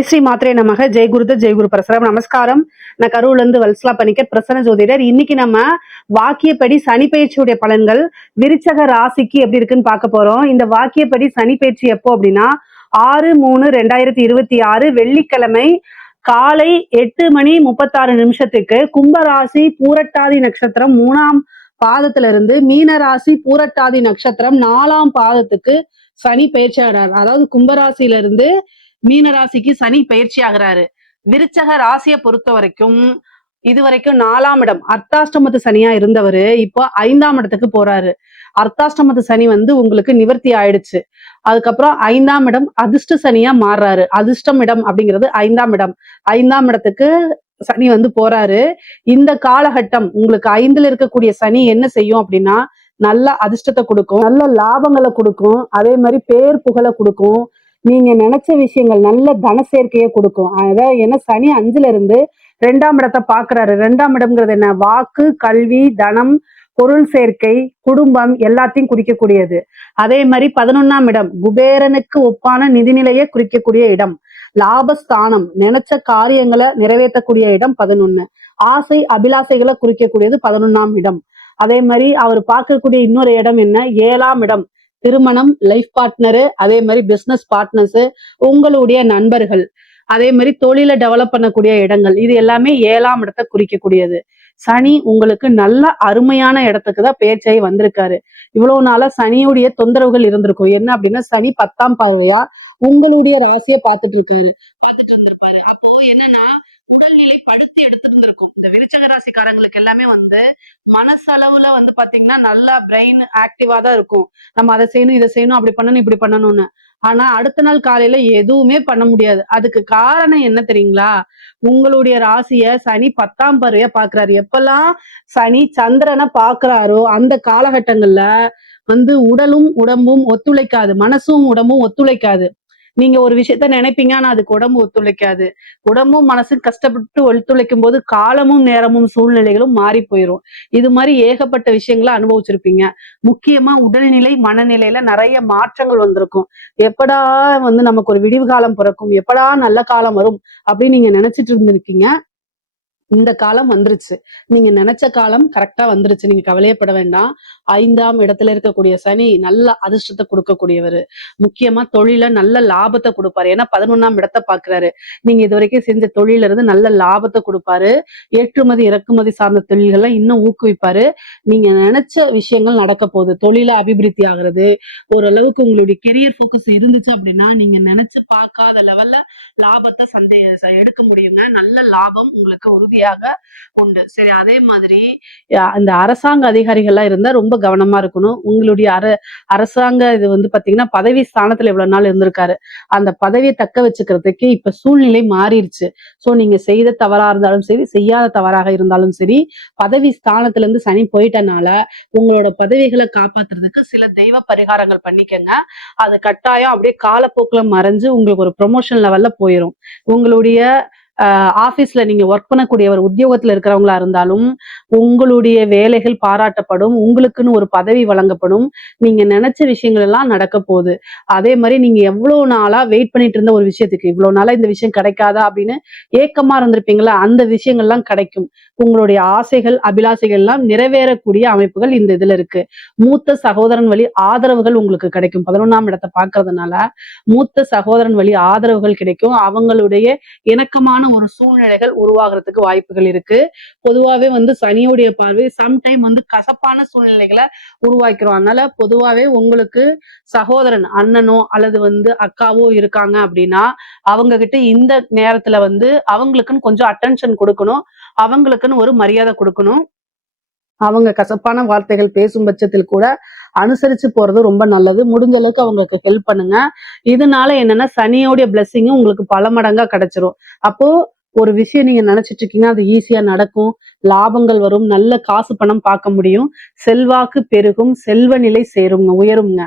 ஜெய் ஸ்ரீ மாத்ரே நமக. ஜெய் குருத ஜெய் குரு பிரசரம். நமஸ்காரம். நான் கரூர்ல இருந்து வல்சலா பணிக்கர், பிரசன்ன ஜோதிடர். இன்னைக்கு நம்ம வாக்கியப்படி சனி பயிற்சியுடைய பலன்கள் விருச்சக ராசிக்கு எப்படி இருக்குன்னு பார்க்க போறோம். இந்த வாக்கியப்படி சனி பயிற்சி எப்போ அப்படின்னா 6/3/2026 வெள்ளிக்கிழமை காலை 8:36 கும்பராசி பூரட்டாதி நட்சத்திரம் 3ஆம் பாதத்துல இருந்து மீன ராசி பூரட்டாதி நட்சத்திரம் 4ஆம் பாதத்துக்கு சனி பயிற்சி ஆகிறார். அதாவது கும்பராசியில இருந்து மீனராசிக்கு சனி பயிற்சி ஆகிறாரு. விருச்சக ராசியை பொறுத்த வரைக்கும் இதுவரைக்கும் 4ஆம் இடம் அர்த்தாஷ்டமத்து சனியா இருந்தவரு இப்போ 5ஆம் இடத்துக்கு போறாரு. அர்த்தாஷ்டமத்து சனி உங்களுக்கு நிவர்த்தி ஆயிடுச்சு. அதுக்கப்புறம் 5ஆம் இடம் அதிர்ஷ்ட சனியா மாறுறாரு. அதிர்ஷ்டம் இடம் அப்படிங்கிறது 5ஆம் இடம். 5ஆம் இடத்துக்கு சனி போறாரு. இந்த காலகட்டம் உங்களுக்கு 5ல இருக்கக்கூடிய சனி என்ன செய்யும் அப்படின்னா நல்ல அதிர்ஷ்டத்தை கொடுக்கும், நல்ல லாபங்களை கொடுக்கும், அதே மாதிரி பேர் புகழை கொடுக்கும், நீங்க நினைச்ச விஷயங்கள் நல்ல தன சேர்க்கையை கொடுக்கும். அதாவது ஏன்னா சனி 5ல இருந்து 2ஆம் இடத்தை பாக்குறாரு. 2ஆம் இடம்ங்கிறது என்ன? வாக்கு, கல்வி, தனம், பொருள் சேர்க்கை, குடும்பம் எல்லாத்தையும் குறிக்கக்கூடியது. அதே மாதிரி 11ஆம் இடம் குபேரனுக்கு ஒப்பான நிதிநிலையை குறிக்கக்கூடிய இடம். லாபஸ்தானம், நினைச்ச காரியங்களை நிறைவேற்றக்கூடிய இடம் 11. ஆசை அபிலாசைகளை குறிக்கக்கூடியது 11ஆம் இடம். அதே மாதிரி அவர் பார்க்கக்கூடிய இன்னொரு இடம் என்ன? 7ஆம் இடம் திருமணம், லைஃப் பார்ட்னரு, அதே மாதிரி பிசினஸ் பார்ட்னர்ஸ், உங்களுடைய நண்பர்கள், அதே மாதிரி தொழிலை டெவலப் பண்ணக்கூடிய இடங்கள், இது எல்லாமே 7ஆம் இடத்தை குறிக்கக்கூடியது. சனி உங்களுக்கு நல்ல அருமையான இடத்துக்கு தான் பேச்சாய் வந்திருக்காரு. இவ்வளவு நாளா சனியுடைய தொந்தரவுகள் இருந்திருக்கும். என்ன அப்படின்னா சனி 10ஆம் பார்வையா உங்களுடைய ராசியை பார்த்துட்டு இருந்திருப்பாரு. அப்போ என்னன்னா உடல்நிலை படுத்தி எடுத்திருந்திருக்கும். இந்த விருச்சக ராசிக்காரங்களுக்கு எல்லாமே மனசளவுல பாத்தீங்கன்னா நல்லா பிரெயின் ஆக்டிவா தான் இருக்கும். நம்ம அதை செய்யணும், இதை செய்யணும், அப்படி பண்ணணும், இப்படி பண்ணணும்னு. ஆனா அடுத்த நாள் காலையில எதுவுமே பண்ண முடியாது. அதுக்கு காரணம் என்ன தெரியுங்களா? உங்களுடைய ராசிய சனி 10ஆம் பார்வையா பாக்குறாரு. எப்பெல்லாம் சனி சந்திரனை பாக்குறாரோ அந்த காலகட்டங்கள்ல உடலும் உடம்பும் ஒத்துழைக்காது, மனசும் உடம்பும் ஒத்துழைக்காது. நீங்க ஒரு விஷயத்த நினைப்பீங்க, ஆனா அதுக்கு உடம்பு ஒத்துழைக்காது. உடம்பும் மனசும் கஷ்டப்பட்டு ஒத்துழைக்கும் போது காலமும் நேரமும் சூழ்நிலைகளும் மாறி போயிரும். இது மாதிரி ஏகப்பட்ட விஷயங்களை அனுபவிச்சிருப்பீங்க. முக்கியமா உடல்நிலை, மனநிலையில நிறைய மாற்றங்கள் வந்திருக்கும். எப்படா நமக்கு ஒரு விடிவு காலம் பிறக்கும், எப்படா நல்ல காலம் வரும் அப்படின்னு நீங்க நினைச்சிட்டு இருந்திருக்கீங்க. இந்த காலம் வந்துருச்சு. நீங்க நினைச்ச காலம் கரெக்டா வந்துருச்சு. நீங்க கவலையப்பட வேண்டாம். 5ஆம் இடத்துல இருக்கக்கூடிய சனி நல்ல அதிர்ஷ்டத்தை கொடுக்கக்கூடியவர். முக்கியமா தொழில நல்ல லாபத்தை கொடுப்பாரு. ஏன்னா 11ஆம் இடத்தை பாக்குறாரு. நீங்க இது வரைக்கும் செஞ்ச தொழில இருந்து நல்ல லாபத்தை கொடுப்பாரு. ஏற்றுமதி இறக்குமதி சார்ந்த தொழில்கள்லாம் இன்னும் ஊக்குவிப்பாரு. நீங்க நினைச்ச விஷயங்கள் நடக்க போகுது. தொழில அபிவிருத்தி ஆகுறது, ஓரளவுக்கு உங்களுடைய கெரியர் போக்கஸ் இருந்துச்சு அப்படின்னா நீங்க நினைச்சு பார்க்காத லெவல்ல லாபத்தை எடுக்க முடியுங்க. நல்ல லாபம் உங்களுக்கு உறுதி உண்டு. சரி, அதே மாதிரி இந்த அரசாங்க அதிகாரிகள்லாம் இருந்தா ரொம்ப கவனமா இருக்கணும். உங்களுடைய அரசாங்க இது பாத்தீங்கன்னா பதவி ஸ்தானத்துல இவ்வளவு நாள் இருந்திருக்காரு. அந்த பதவியை தக்க வச்சுக்கிறதுக்கு இப்ப சூழ்நிலை மாறிடுச்சு. சோ நீங்க செய்த தவறா இருந்தாலும் சரி, செய்யாத தவறாக இருந்தாலும் சரி, பதவி ஸ்தானத்துல இருந்து சனி போயிட்டனால உங்களோட பதவிகளை காப்பாத்துறதுக்கு சில தெய்வ பரிகாரங்கள் பண்ணிக்கங்க. அது கட்டாயம் அப்படியே காலப்போக்குல மறைஞ்சு உங்களுக்கு ஒரு ப்ரொமோஷன் லெவல்ல போயிடும். உங்களுடைய ஆபீஸ்ல நீங்க ஒர்க் பண்ணக்கூடியவர், உத்தியோகத்துல இருக்கிறவங்களா இருந்தாலும் உங்களுடைய வேலைகள் பாராட்டப்படும். உங்களுக்குன்னு ஒரு பதவி வழங்கப்படும். நீங்க நினைச்ச விஷயங்கள் எல்லாம் நடக்க போகுது. அதே மாதிரி நீங்க எவ்வளவு நாளா வெயிட் பண்ணிட்டு இருந்த ஒரு விஷயத்துக்கு இவ்வளவு நாளா இந்த விஷயம் கிடைக்காதா அப்படின்னு ஏக்கமா இருந்திருப்பீங்களா, அந்த விஷயங்கள்லாம் கிடைக்கும். உங்களுடைய ஆசைகள் அபிலாசைகள் எல்லாம் நிறைவேறக்கூடிய அமைப்புகள் இந்த இதுல இருக்கு. மூத்த சகோதரன் வழி ஆதரவுகள் உங்களுக்கு கிடைக்கும். 11ஆம் இடத்தை பாக்குறதுனால மூத்த சகோதரன் வழி ஆதரவுகள் கிடைக்கும். அவங்களுடைய இணக்கமான ஒரு சூழ்நிலைகள் உருவாகிறதுக்கு வாய்ப்புகள் இருக்கு. பொதுவாவே சனியுடைய பார்வை சம்டைம் கசப்பான சூழ்நிலைகளை உருவாக்கிறோம். அதனால பொதுவாவே உங்களுக்கு சகோதரன், அண்ணனோ அல்லது அக்காவோ இருக்காங்க அப்படின்னா அவங்க கிட்ட இந்த நேரத்துல அவங்களுக்குன்னு கொஞ்சம் அட்டென்ஷன் கொடுக்கணும். அவங்களுக்குன்னு ஒரு மரியாதை கொடுக்கணும். அவங்க கசப்பான வார்த்தைகள் பேசும் பட்சத்தில் கூட அனுசரிச்சு போறது ரொம்ப நல்லது. முடிஞ்ச அளவுக்கு அவங்களுக்கு ஹெல்ப் பண்ணுங்க. இதனால என்னன்னா சனியோடைய பிளெஸிங்கும் உங்களுக்கு பல மடங்கா கிடைச்சிரும். அப்போ ஒரு விஷயம் நீங்க நினைச்சிட்டு இருக்கீங்க, அது ஈஸியா நடக்கும். லாபங்கள் வரும், நல்ல காசு பணம் பார்க்க முடியும், செல்வாக்கு பெருகும், செல்வ நிலை சேருங்க, உயருங்க.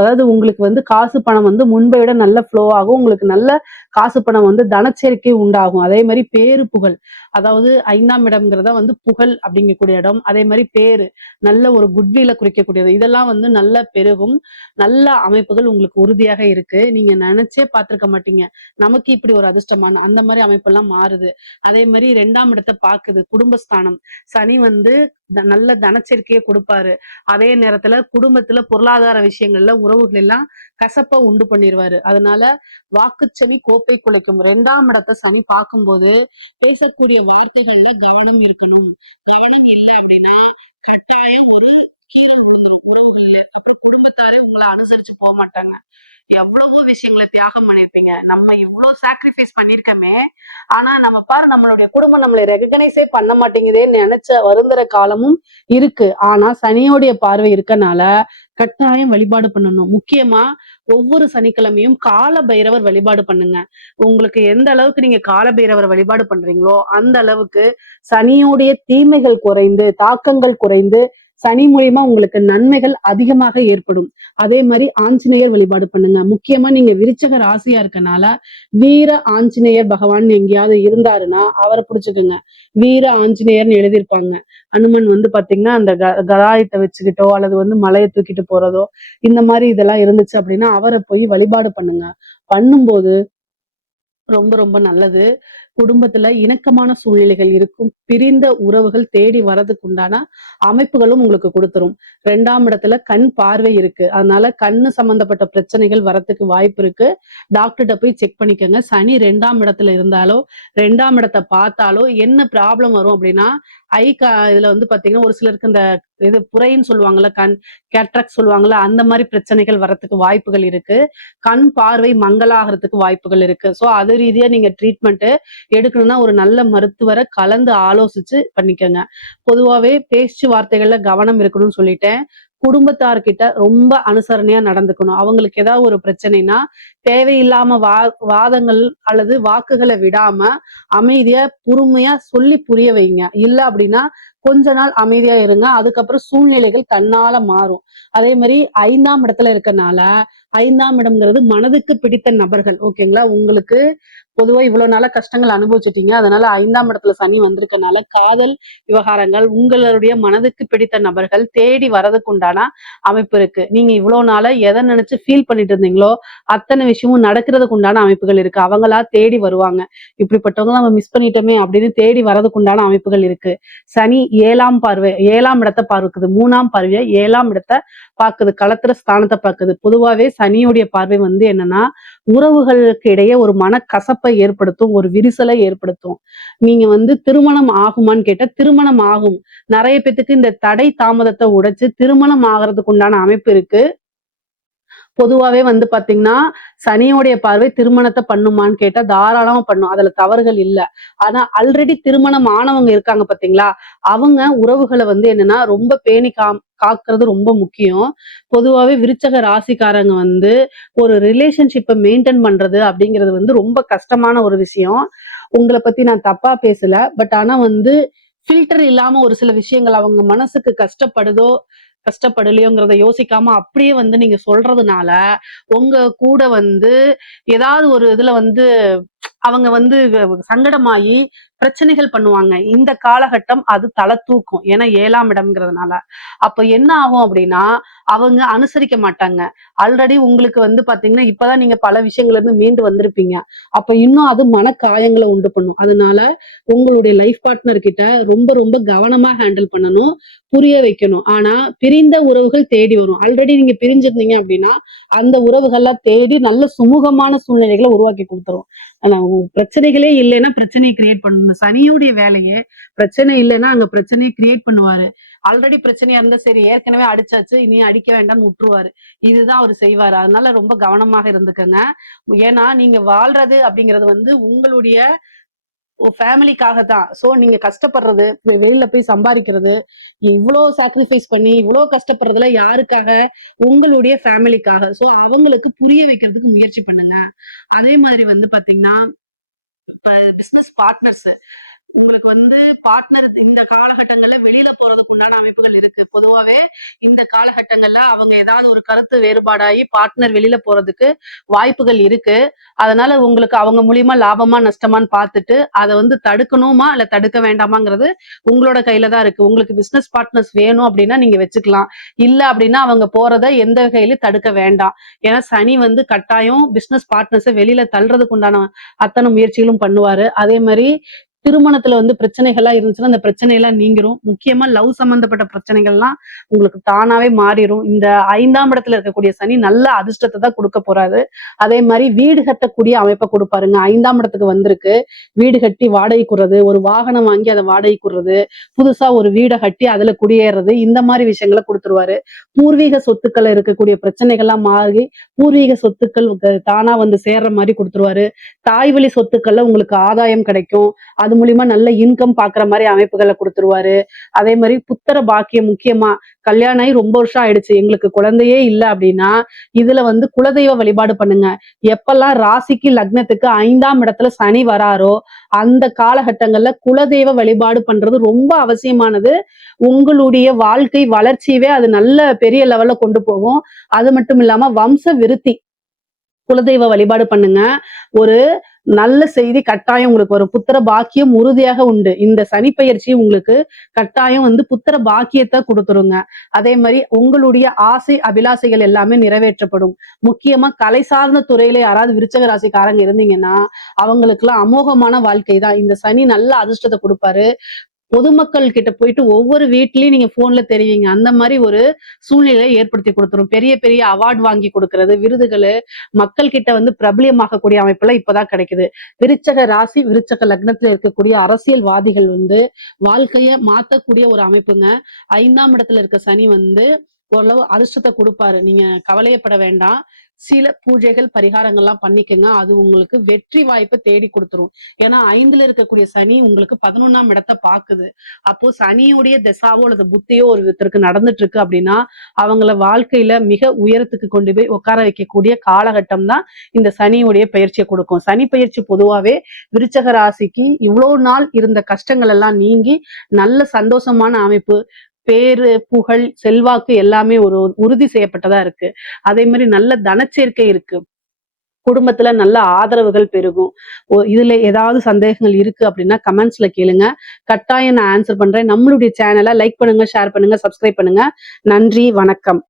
அதாவது உங்களுக்கு வந்து காசு பணம் வந்து முன்பை விட நல்ல ஃப்ளோ ஆகும். உங்களுக்கு நல்ல காசு பணம் வந்து தனச்சேர்க்கை உண்டாகும். அதே மாதிரி பேரு புகழ், அதாவது 5ஆம் இடம்ங்கிறத வந்து புகழ் அப்படிங்கக்கூடிய இடம். அதே மாதிரி பேரு, நல்ல ஒரு குட்வில்ல குறிக்கக்கூடியது. இதெல்லாம் வந்து நல்ல பெருகும். நல்ல அமைப்புகள் உங்களுக்கு உறுதியாக இருக்கு. நீங்க நினைச்சே பார்த்திருக்க மாட்டீங்க. நமக்கு இப்படி ஒரு அதிர்ஷ்டமான அந்த மாதிரி அமைப்பெல்லாம் மாறுது. அதே மாதிரி 2ஆம் இடத்தை பாக்குது குடும்பஸ்தானம். சனி வந்து நல்ல தனச்சேர்க்கையை கொடுப்பாரு. அதே நேரத்துல குடும்பத்துல பொருளாதார விஷயங்கள்ல உறவுகள் எல்லாம் கசப்ப உண்டு பண்ணிடுவாரு. அதனால வாக்குச்சனி கோப்பை குலைக்கும். 2ஆம் இடத்தை சனி பார்க்கும்போது பேசக்கூடிய வார்த்தைகள்ல கவனம் இருக்கணும். கவனம் இல்லை அப்படின்னா கட்டாயம் ஒரு கீழே விழுந்துரும் உறவுகள்ல. அப்புறம் குடும்பத்தாரே உங்களை அனுசரிச்சு போக மாட்டாங்க. எவ்வளவோ விஷயங்களை தியாகம் பண்ணிருப்பீங்க. நம்ம இவ்வளவு சாக்ரிஃபைஸ் பண்ணிருக்கோமே, ஆனா நம்ம பாரு நம்மளுடைய குடும்பம் நம்மளை ரெகக்னைஸே பண்ண மாட்டேங்குதேன்னு நினைச்ச வருந்துற காலமும் இருக்கு. ஆனா சனியோடைய பார்வை இருக்கனால கட்டாயம் வழிபாடு பண்ணணும். முக்கியமா ஒவ்வொரு சனிக்கிழமையும் கால பைரவர் வழிபாடு பண்ணுங்க. உங்களுக்கு எந்த அளவுக்கு நீங்க கால பைரவர் வழிபாடு பண்றீங்களோ அந்த அளவுக்கு சனியோடைய தீமைகள் குறைந்து, தாக்கங்கள் குறைந்து, சனி மூலியமா உங்களுக்கு நன்மைகள் அதிகமாக ஏற்படும். அதே மாதிரி ஆஞ்சநேயர் வழிபாடு பண்ணுங்க. முக்கியமா நீங்க விருச்சக ராசியா இருக்கனால வீர ஆஞ்சநேயர் பகவான் எங்கேயாவது இருந்தாருன்னா அவரை பிடிச்சுக்குங்க. வீர ஆஞ்சநேயர்னு எழுதியிருப்பாங்க. அனுமன் வந்து பாத்தீங்கன்னா அந்த கடாயத்தை வச்சுக்கிட்டோ அல்லது வந்து மலையை தூக்கிட்டு போறதோ இந்த மாதிரி இதெல்லாம் இருந்துச்சு அப்படின்னா அவரை போய் வழிபாடு பண்ணுங்க. பண்ணும்போது ரொம்ப ரொம்ப நல்லது. குடும்பத்துல இணக்கமான சூழ்நிலைகள் இருக்கும். பிரிந்த உறவுகள் தேடி வரதுக்கு உண்டான அமைப்புகளும் உங்களுக்கு கொடுத்துரும். 2ஆம் இடத்துல கண் பார்வை இருக்கு. அதனால கண்ணு சம்பந்தப்பட்ட பிரச்சனைகள் வரத்துக்கு வாய்ப்பு இருக்கு. டாக்டர்கிட்ட போய் செக் பண்ணிக்கோங்க. சனி 2ஆம் இடத்துல இருந்தாலோ 2ஆம் இடத்தை பார்த்தாலோ என்ன ப்ராப்ளம் வரும் அப்படின்னா இதுல வந்து பாத்தீங்கன்னா ஒரு சிலருக்கு இந்த இது புரைன்னு சொல்லுவாங்கல்ல, கண் கேட்ராக்ட் சொல்லுவாங்கல்ல, அந்த மாதிரி பிரச்சனைகள் வரத்துக்கு வாய்ப்புகள் இருக்கு. கண் பார்வை மங்கலாகிறதுக்கு வாய்ப்புகள் இருக்கு. சோ அது ரீதியா நீங்க ட்ரீட்மெண்ட் எடுக்கணும்னா ஒரு நல்ல மருத்துவரை கலந்து ஆலோசிச்சு பண்ணிக்கோங்க. பொதுவாவே பேச்சு வார்த்தைகள்ல கவனம் இருக்கணும்னு சொல்லிட்டேன். குடும்பத்தார்கிட்ட ரொம்ப அனுசரணையா நடந்துக்கணும். அவங்களுக்கு ஏதாவது ஒரு பிரச்சனைனா தேவையில்லாம வாதங்கள் அல்லது வாக்குகளை விடாம அமைதியா பொறுமையா சொல்லி புரிய வைங்க. இல்ல அப்படின்னா கொஞ்ச நாள் அமைதியா இருங்க. அதுக்கப்புறம் சூழ்நிலைகள் தன்னால மாறும். அதே மாதிரி 5ஆம் இடத்துல இருக்கனால 5ஆம் இடம்ங்கிறது மனதுக்கு பிடித்த நபர்கள். ஓகேங்களா? உங்களுக்கு பொதுவா இவ்வளவு நாள கஷ்டங்கள் அனுபவிச்சுட்டீங்க. அதனால 5ஆம் இடத்துல சனி வந்திருக்கனால காதல் விவகாரங்கள் உங்களுடைய மனதுக்கு பிடித்த நபர்கள் தேடி வரதுக்கு உண்டான அமைப்பு இருக்கு. நீங்க இவ்வளவு நாள எதை நினைச்சு ஃபீல் பண்ணிட்டு இருந்தீங்களோ அத்தனை விஷயமும் நடக்கிறதுக்கு உண்டான அமைப்புகள் இருக்கு. அவங்களா தேடி வருவாங்க. இப்படிப்பட்டவங்க நம்ம மிஸ் பண்ணிட்டோமே அப்படின்னு தேடி வரதுக்கு உண்டான அமைப்புகள் இருக்கு. சனி 7ஆம் பார்வை 7ஆம் இடத்தை பார்க்குது. 3ஆம் பார்வையை 7ஆம் இடத்தை பார்க்குது. களத்திர ஸ்தானத்தை பார்க்குது. பொதுவாவே சனியுடைய பார்வை வந்து என்னன்னா உறவுகளுக்கு இடையே ஒரு மனக்கசப்பை ஏற்படுத்தும், ஒரு விரிசலை ஏற்படுத்தும். நீங்க வந்து திருமணம் ஆகுமான்னு கேட்டா திருமணம் ஆகும். நிறைய பேத்துக்கு இந்த தடை தாமதத்தை உடைச்சு திருமணம் ஆகிறதுக்கு உண்டான அமைப்பு இருக்கு. பொதுவாவே வந்து பாத்தீங்கன்னா சனியோடைய பார்வை திருமணத்தை பண்ணுமான்னு கேட்டா தாராளமா பண்ணும். அதுல தவறுகள் இல்ல. ஆனா ஆல்ரெடி திருமணம் ஆனவங்க இருக்காங்க பாத்தீங்களா, அவங்க உறவுகளை வந்து என்னன்னா ரொம்ப பேணி காக்குறது ரொம்ப முக்கியம். பொதுவாவே விருச்சக ராசிக்காரங்க வந்து ஒரு ரிலேஷன்ஷிப்பை மெயின்டைன் பண்றது அப்படிங்கிறது வந்து ரொம்ப கஷ்டமான ஒரு விஷயம். உங்களை பத்தி நான் தப்பா பேசல. பட் ஆனா வந்து ஃபில்டர் இல்லாம ஒரு சில விஷயங்கள் அவங்க மனசுக்கு கஷ்டப்படலையோங்கிறத யோசிக்காம அப்படியே வந்து நீங்க சொல்றதுனால உங்க கூட வந்து ஏதாவது ஒரு இதுல வந்து அவங்க வந்து சங்கடமாயி பிரச்சனைகள் பண்ணுவாங்க. இந்த காலகட்டம் அது தலை தூக்கும். ஏன்னா 7ஆம் இடம்ங்கிறதுனால. அப்ப என்ன ஆகும் அப்படின்னா அவங்க அனுசரிக்க மாட்டாங்க. ஆல்ரெடி உங்களுக்கு வந்து பாத்தீங்கன்னா இப்பதான் நீங்க பல விஷயங்கள்ல இருந்து மீண்டு வந்திருப்பீங்க. அப்ப இன்னும் அது மனக்காயங்களை உண்டு பண்ணும். அதனால உங்களுடைய லைஃப் பார்ட்னர் கிட்ட ரொம்ப ரொம்ப கவனமா ஹேண்டில் பண்ணணும், புரிய வைக்கணும். ஆனா பிரிந்த உறவுகள் தேடி வரும். ஆல்ரெடி நீங்க பிரிஞ்சிருந்தீங்க அப்படின்னா அந்த உறவுகள்லாம் தேடி நல்ல சுமூகமான சூழ்நிலைகளை உருவாக்கி கொடுத்துரும். ஆனா பிரச்சனைகளே இல்லைன்னா பிரச்சனையை கிரியேட் பண்ணணும். சனியுடைய வேலையே பிரச்சனை இல்லைன்னா அங்க பிரச்சனையை கிரியேட் பண்ணுவாரு. ஆல்ரெடி பிரச்சனையா இருந்தா சரி ஏற்கனவே அடிச்சாச்சு இனி அடிக்க வேண்டாம்னு விட்டுருவாரு. இதுதான் அவர் செய்வாரு. அதனால ரொம்ப கவனமாக இருந்துக்கங்க. ஏன்னா நீங்க வாழ்றது அப்படிங்கிறது வந்து உங்களுடைய ஃபேமிலிக்காக தான். சோ நீங்க கஷ்டப்படுறது வெளியில போய் சம்பாதிக்கிறது இவ்வளவு சாக்ரிஃபைஸ் பண்ணி இவ்வளவு கஷ்டப்படுறதுல யாருக்காக? உங்களுடைய ஃபேமிலிக்காக. சோ அவங்களுக்கு புரிய வைக்கிறதுக்கு முயற்சி பண்ணுங்க. அதே மாதிரி வந்து பாத்தீங்கன்னா பிசினஸ் பார்ட்னர்ஸ் உங்களுக்கு வந்து பார்ட்னர் இந்த காலகட்டங்கள்ல வெளியில போறதுக்கு உண்டான அமைப்புகள் இருக்கு. பொதுவாவே இந்த காலகட்டங்கள்ல அவங்க ஏதாவது ஒரு கருத்து வேறுபாடாகி பார்ட்னர் வெளியில போறதுக்கு வாய்ப்புகள் இருக்கு. அதனால உங்களுக்கு அவங்க மூலியமா லாபமா நஷ்டமான்னு பார்த்துட்டு அதை வந்து தடுக்கணுமா இல்ல தடுக்க வேண்டாமாங்கிறது உங்களோட கையில தான் இருக்கு. உங்களுக்கு பிசினஸ் பார்ட்னர்ஸ் வேணும் அப்படின்னா நீங்க வச்சுக்கலாம். இல்ல அப்படின்னா அவங்க போறதை எந்த வகையிலும் தடுக்க வேண்டாம். ஏன்னா சனி வந்து கட்டாயம் பிசினஸ் பார்ட்னர்ஸை வெளியில தள்ளுறதுக்கு உண்டான அத்தனை முயற்சிகளும் பண்ணுவாரு. அதே மாதிரி திருமணத்துல வந்து பிரச்சனைகள்லாம் இருந்துச்சுன்னா அந்த பிரச்சனை எல்லாம் நீங்கிரும். முக்கியமா லவ் சம்பந்தப்பட்ட பிரச்சனைகள்லாம் உங்களுக்கு தானாவே மாறிடும். இந்த 5ஆம் இடத்துல இருக்கக்கூடிய சனி நல்ல அதிர்ஷ்டத்தை தான் கொடுக்க போறாரு. அதே மாதிரி வீடு கட்டக்கூடிய அமைப்பை கொடுப்பாருங்க. 5ஆம் இடத்துக்கு வந்திருக்கு. வீடு கட்டி வாடகைக்குறது, ஒரு வாகனம் வாங்கி அதை வாடகைக்குறது, புதுசா ஒரு வீடை கட்டி அதுல குடியேறது, இந்த மாதிரி விஷயங்களை கொடுத்துருவாரு. பூர்வீக சொத்துக்கள் இருக்கக்கூடிய பிரச்சனைகள்லாம் மாறி பூர்வீக சொத்துக்கள் தானா வந்து சேர்ற மாதிரி கொடுத்துருவாரு. தாய் வழி சொத்துக்கள்ல உங்களுக்கு ஆதாயம் கிடைக்கும். அது மூலியமா நல்ல இன்கம் பாக்குற மாதிரி அமைப்புகளை கொடுத்துருவாரு. அதே மாதிரி புத்திர பாக்கியம் முக்கியமா கல்யாணம் ஆகி ரொம்ப வருஷம் ஆயிடுச்சு எங்களுக்கு குழந்தையே இல்லை அப்படின்னா இதுல வந்து குலதெய்வ வழிபாடு பண்ணுங்க. எப்பெல்லாம் ராசிக்கு லக்னத்துக்கு 5ஆம் இடத்துல சனி வராரோ அந்த காலகட்டங்கள்ல குலதெய்வ வழிபாடு பண்றது ரொம்ப அவசியமானது. உங்களுடைய வாழ்க்கை வளர்ச்சியவே அது நல்ல பெரிய லெவல்ல கொண்டு போகும். அது மட்டும் இல்லாம வம்ச விருத்தி குலதெய்வ வழிபாடு பண்ணுங்க. ஒரு நல்ல செய்தி கட்டாயம் உங்களுக்கு வரும். புத்திர பாக்கியம் உறுதியாக உண்டு. இந்த சனி பயிற்சி உங்களுக்கு கட்டாயம் வந்து புத்திர பாக்கியத்தை கொடுத்துருங்க. அதே மாதிரி உங்களுடைய ஆசை அபிலாசைகள் எல்லாமே நிறைவேற்றப்படும். முக்கியமா கலை சார்ந்த துறையில யாராவது விருச்சக ராசிக்காரங்க இருந்தீங்கன்னா அவங்களுக்கு எல்லாம் அமோகமான வாழ்க்கை தான். இந்த சனி நல்ல அதிர்ஷ்டத்தை கொடுப்பாரு. பொதுமக்கள் கிட்ட போயிட்டு ஒவ்வொரு வீட்லயும் நீங்க போன்ல தெரிவிங்க. அந்த மாதிரி ஒரு சூழ்நிலையை ஏற்படுத்தி கொடுத்துரும். பெரிய பெரிய அவார்டு வாங்கி கொடுக்கறது, விருதுகள் மக்கள் கிட்ட வந்து பிரபலியமாகக்கூடிய அமைப்புல இப்பதான் கிடைக்குது. விருச்சக ராசி விருச்சக லக்னத்துல இருக்கக்கூடிய அரசியல்வாதிகள் வந்து வாழ்க்கைய மாத்தக்கூடிய ஒரு அமைப்புங்க. 5ஆம் இடத்துல இருக்க சனி வந்து ஓரளவு அதிர்ஷ்டத்தை கொடுப்பாரு. நீங்க கவலையப்பட வேண்டாம். சில பூஜைகள் பரிகாரங்கள்லாம் பண்ணிக்கங்க. அது உங்களுக்கு வெற்றி வாய்ப்பை தேடி கொடுத்துரும். ஏன்னா 5ல இருக்கக்கூடிய சனி உங்களுக்கு 11ஆம் இடத்தை பாக்குது. அப்போ சனியுடைய திசாவோ அல்லது புத்தியோ ஒருத்தருக்கு நடந்துட்டு இருக்கு அப்படின்னா அவங்கள வாழ்க்கையில மிக உயரத்துக்கு கொண்டு போய் உட்கார வைக்கக்கூடிய காலகட்டம் தான் இந்த சனியுடைய பயிற்சியை கொடுக்கும். சனி பயிற்சி பொதுவாவே விருச்சக ராசிக்கு இவ்வளவு நாள் இருந்த கஷ்டங்கள் எல்லாம் நீங்கி நல்ல சந்தோஷமான அமைப்பு, பேரு புகழ் செல்வாக்கு எல்லாமே ஒரு உறுதி செய்யப்பட்டதா இருக்கு. அதே மாதிரி நல்ல தனச்சேர்க்கை இருக்கு. குடும்பத்துல நல்ல ஆதரவுகள் பெருகும். இதுல ஏதாவது சந்தேகங்கள் இருக்கு அப்படின்னா கமெண்ட்ஸ்ல கேளுங்க. கட்டாயம் நான் ஆன்சர் பண்றேன். நம்மளுடைய சேனலை லைக் பண்ணுங்க, ஷேர் பண்ணுங்க, சப்ஸ்கிரைப் பண்ணுங்க. நன்றி, வணக்கம்.